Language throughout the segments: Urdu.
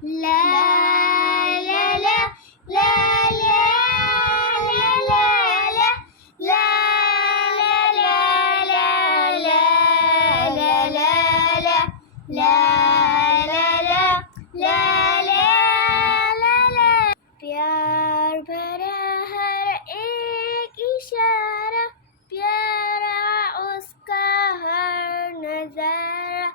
لا لا لا لا لا لا لا لا لا لا لا لا لا لا لا لا لا لا پیار بھرا ہر ایک اشارہ پیارا اس کا ہر نظارہ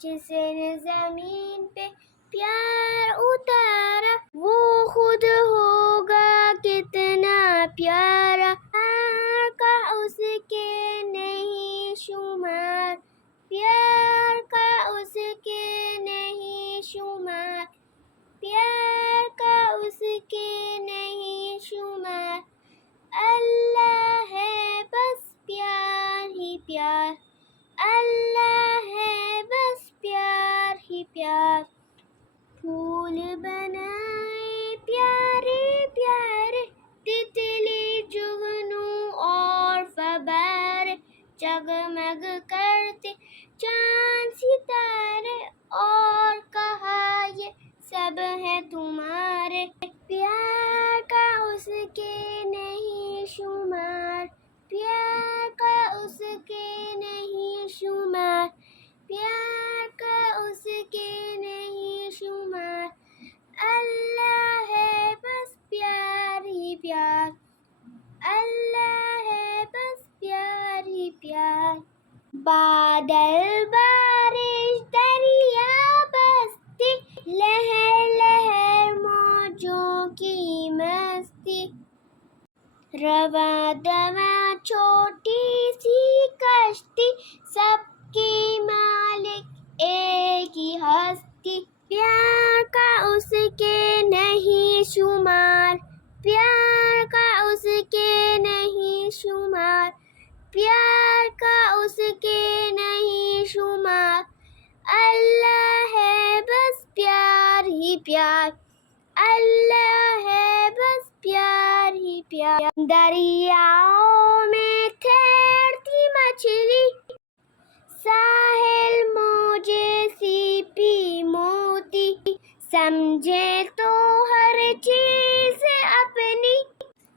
جسے نے زمین پہ پیار اتارا وہ خود ہوگا کتنا پیارا پیار کا اس کے نہیں شمار پیار کا اس کے نہیں شمار پیار کا اس کے نہیں شمار اللہ ہے بس پیار ہی پیار اللہ ہے بس پیار ہی پیار پھول بنائے پیارے پیارے تتلی جگنو اور فبارے جگمگ کرتے چاند ستارے اور کہا یہ سب ہے تمہارے پیار کا اس کے نہیں شمار پیار کا اس کے نہیں شمار پیار کا اس کے نہیں شمار اللہ ہے بس پیار ہی پیار اللہ ہے بس پیار ہی پیار بادل بارش دریا بستی لہر لہر موجوں کی مستی رواں دواں چھوٹی سی کشتی سب کی مالک ایک ہی ہستی پیار کا اس کے نہیں شمار پیار کا اس کے نہیں شمار پیار کا اس کے نہیں شمار اللہ ہے بس پیار ہی پیار اللہ ہے بس پیار ہی پیار دریاؤں میں تیرتی مچھلی ساحل موجے سیپی موتی سمجھے تو ہر چیز اپنی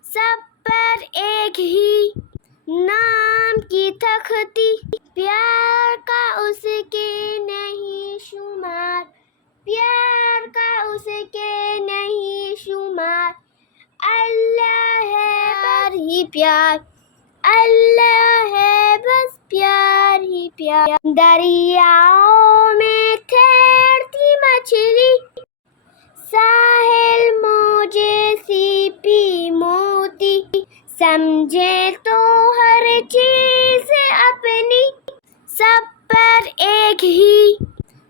سب پر ایک ہی نام کی تختی پیار کا اس کے نہیں شمار پیار کا اس کے نہیں شمار اللہ ہے پیار ہی پیار اللہ ہے بس پیار ہی پیار دریاؤں میں تیرتی مچھلی ساحل موجے سیپی موتی سمجھے تو ہر چیز اپنی سب پر ایک ہی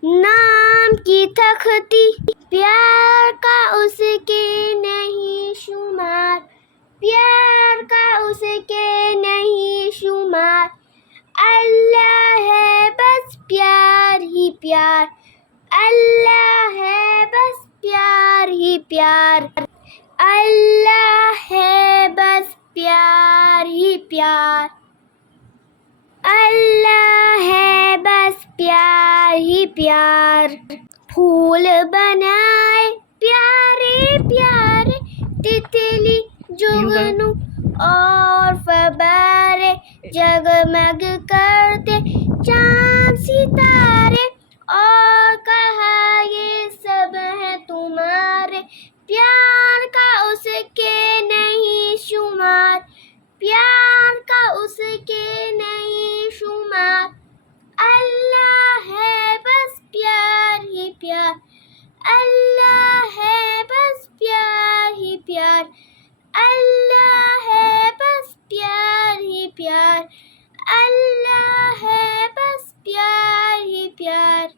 نام کی تختی پیار کا اس کے نہیں شمار پیار کا اس کے نہیں شمار اللہ ہے بس پیار ہی پیار اللہ ہے بس پیار ہی پیار اللہ ہے بس پیار ہی پیار اللہ ہے بس پیار ہی پیار پھول بنائے پیارے پیارے تتلی جگنو اور فبارے جگمگ کرتے چاند ستارے اور کہا یہ سب ہے تمہارے پیار کا اس کے نہیں شمار پیار کا اس کے نہیں شمار اللہ ہے بس پیار ہی پیار اللہ ہے بس پیار ہی پیار اللہ ہے بس پیار ہی پیار اللہ ہے بس پیار ہی پیار